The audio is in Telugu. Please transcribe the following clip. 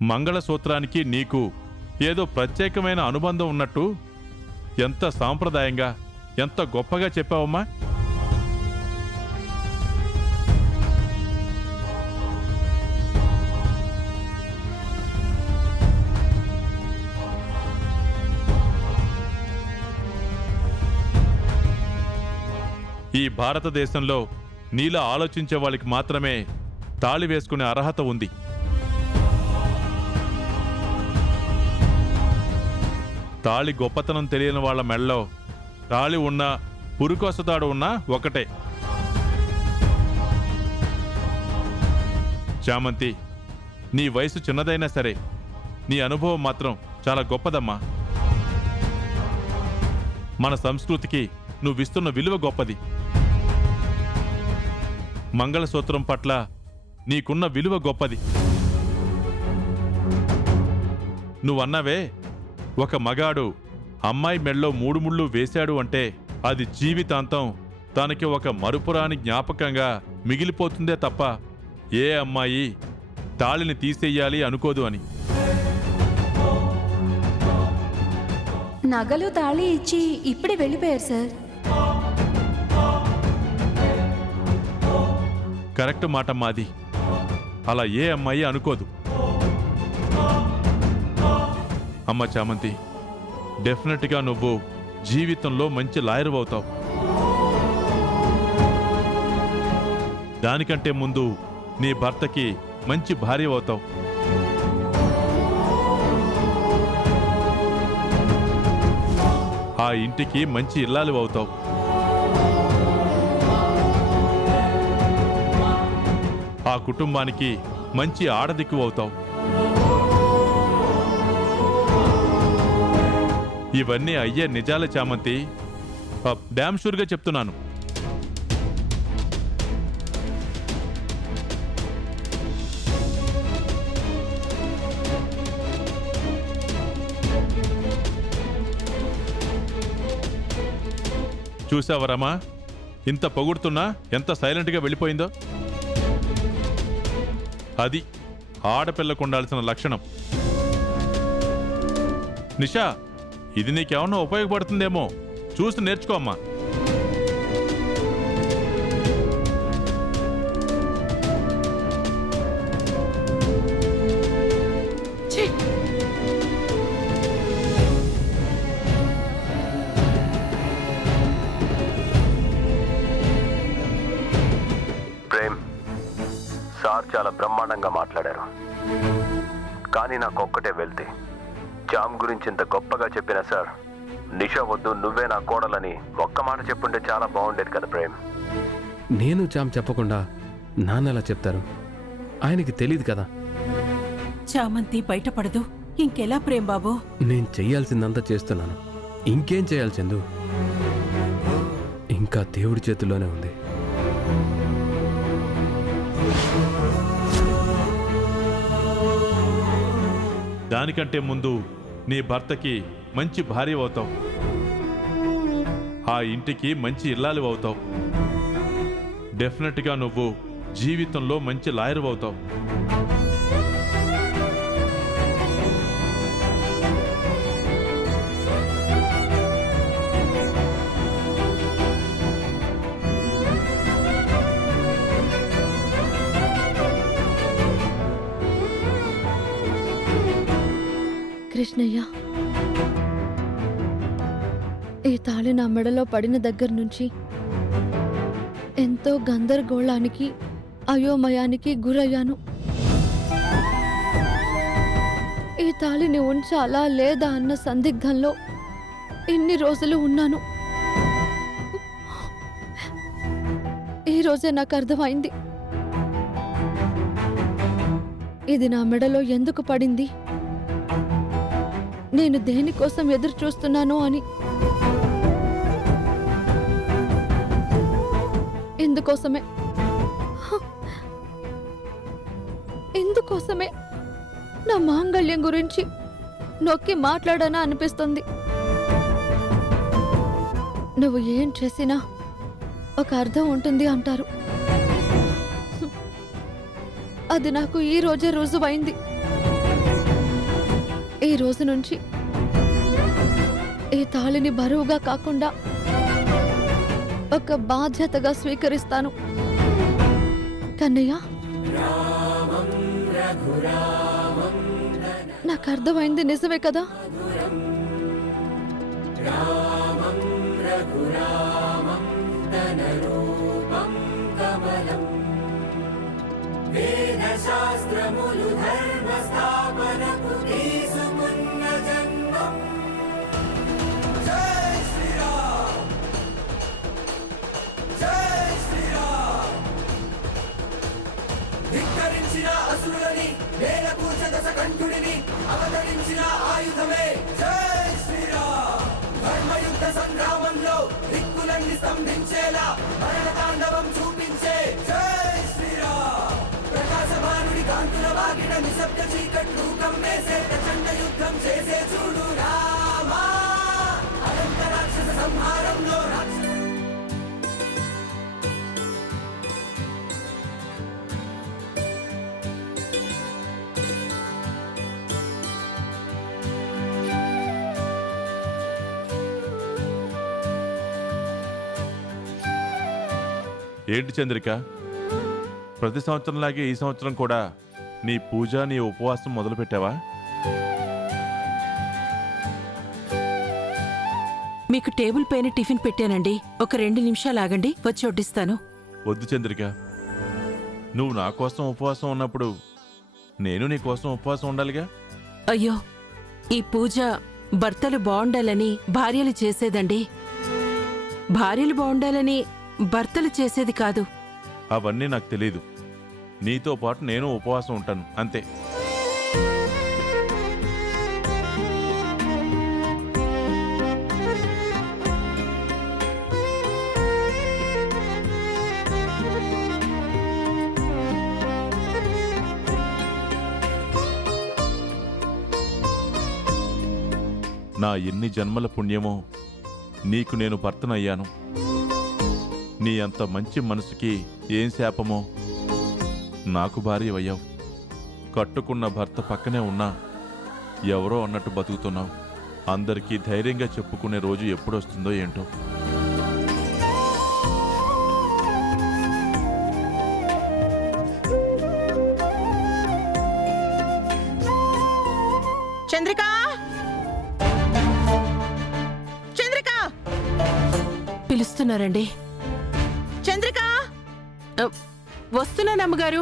మంగళసూత్రానికి నీకు ఏదో ప్రత్యేకమైన అనుబంధం ఉన్నట్టు ఎంత సాంప్రదాయంగా, ఎంత గొప్పగా చెప్పావమ్మా. ఈ భారతదేశంలో నీలా ఆలోచించే వాళ్ళకి మాత్రమే తాళి వేసుకునే అర్హత ఉంది. తాళి గొప్పతనం తెలియని వాళ్ళ మెళ్ళలో తాళి ఉన్నా పురుకొసతాడు ఉన్నా ఒకటే. చామంతి, నీ వయసు చిన్నదైనా సరే నీ అనుభవం మాత్రం చాలా గొప్పదమ్మా. మన సంస్కృతికి నువ్విస్తున్న విలువ గొప్పది. మంగళసూత్రం పట్ల నీకున్న విలువ గొప్పది. నువ్వన్నావే, ఒక మగాడు అమ్మాయి మెళ్ళో 3 ముళ్ళు వేశాడు అంటే అది జీవితాంతం తనకి ఒక మరుపురాని జ్ఞాపకంగా మిగిలిపోతుందే తప్ప ఏ అమ్మాయి తాళిని తీసేయాలి అనుకోదు అని. నగలు తాళి ఇచ్చి ఇప్పుడే వెళ్ళిపోయారు సార్. కరెక్ట్ మాట మాది. అలా ఏ అమ్మాయి అనుకోదు. అమ్మ చామంతి, డెఫినెట్గా నువ్వు జీవితంలో మంచి లాయర్ అవుతావు. దానికంటే ముందు నీ భర్తకి మంచి భార్య అవుతావు. ఆ ఇంటికి మంచి ఇల్లాలు అవుతావు. ఆ కుటుంబానికి మంచి ఆడదిక్కు అవుతావు. ఇవన్నీ అయ్యే నిజాలే చామంతి, డ్యామ్ షూర్గా చెప్తున్నాను. చూసావరమ్మా, ఇంత పొగుడుతున్నా ఎంత సైలెంట్గా వెళ్ళిపోయిందో. అది ఆడపిల్లకు ఉండాల్సిన లక్షణం. నిషా, ఇది నీకేమన్నా ఉపయోగపడుతుందేమో చూసి నేర్చుకో అమ్మా. ప్రేమ్, సార్ చాలా బ్రహ్మాండంగా మాట్లాడారు. కానీ నాకొక్కటే వెళ్తే, జామ్ గురించి ఇంత గొప్పగా చెప్పిన సార్, నిషా వద్దు, నువ్వే నా కోడలని ఒక్క మాట చెప్పుంటే చాలా బాగుండేది కదా ప్రేమ్. నేను జామ్ చెప్పకుండా నాన్న ఎలా చెప్తారు? ఆయనకి తెలియదు కదా. చామంతి బయటపడదు, ఇంకెలా ప్రేమ్ బాబు? నేను చెయ్యాల్సిందంతా చేస్తున్నాను. ఇంకేం చేయాల్సిందు? ఇంకా దేవుడి చేతుల్లోనే ఉంది. దానికంటే ముందు నీ భర్తకి మంచి భార్య అవుతావు. ఆ ఇంటికి మంచి ఇల్లాలు అవుతావు. డెఫినెట్గా నువ్వు జీవితంలో మంచి లాయర్ అవుతావు. కృష్ణయ్య, ఈ తాళి నా మెడలో పడిన దగ్గర నుంచి ఎంతో గందరగోళానికి, అయోమయానికి గురయ్యాను. ఈ తాళిని ఉంచాలా లేదా అన్న సందిగ్ధంలో ఇన్ని రోజులు ఉన్నాను. ఈ రోజే నాకు అర్థమైంది, ఇది నా మెడలో ఎందుకు పడింది, నేను దేనికోసం ఎదురు చూస్తున్నాను అని. ఇందుకోసమే నా మాంగళ్యం గురించి నొక్కి మాట్లాడానా అనిపిస్తుంది. నువ్వు ఏం చేసినా ఒక అర్థం ఉంటుంది అంటారు. అది నాకు ఈ రోజే రుజువైంది. ఈ రోజు నుంచి ఈ తాళిని బరువుగా కాకుండా ఒక బాధ్యతగా స్వీకరిస్తాను. కన్నయ్య, నాకు అర్థమైంది నిజమే కదా? ధిక్కరించిన అసురులని నేలకూర్చ దశకంఠుడిని అవతరించిన ఆయుధమే జై శ్రీరామ్. ధర్మయుద్ధ సంగ్రామంలో దిక్కులన్నీ స్తంభించేలా మరణ తాండవం చూపించే జై శ్రీరామ్. ప్రకాశమానుడి కాంతుల వాగిన నిశ్శబ్ద చీకట్లు కమ్మేసే ప్రచండ యుద్ధం చేసే చూడు రామా. అనంత రాక్షస సంహారంలో ఏంటి చంద్రిక, ప్రతి సంవత్సరంలాగే ఈ సంవత్సరం కూడా నీ పూజ, నీ ఉపవాసం మొదలుపెట్టావా? మీకు టేబుల్ పైన టిఫిన్ పెట్టానండి. ఒక 2 నిమిషాలు ఆగండి, వచ్చి వడ్డిస్తాను. వద్దు చంద్రిక, నువ్వు నా కోసం ఉపవాసం ఉన్నప్పుడు నేను నీ కోసం ఉపవాసం ఉండాలిగా. అయ్యో, ఈ పూజ భర్తలు బాగుండాలని భార్యలు చేసేదండి. భార్యలు బాగుండాలని భర్తలు చేసేది కాదు. అవన్నీ నాకు తెలీదు. నీతో పాటు నేను ఉపవాసం ఉంటాను, అంతే. నా ఎన్ని జన్మల పుణ్యమో నీకు నేను భర్తనయ్యాను. నీ అంత మంచి మనసుకి ఏం శాపమో నాకు భార్యవయ్యావు. కట్టుకున్న భర్త పక్కనే ఉన్నా ఎవరో అన్నట్టు బతుకుతున్నావు. అందరికీ ధైర్యంగా చెప్పుకునే రోజు ఎప్పుడొస్తుందో ఏంటో. చంద్రిక, చంద్రిక పిలుస్తున్నారండి. చంద్రిక, వస్తున్నాను అమ్మగారు.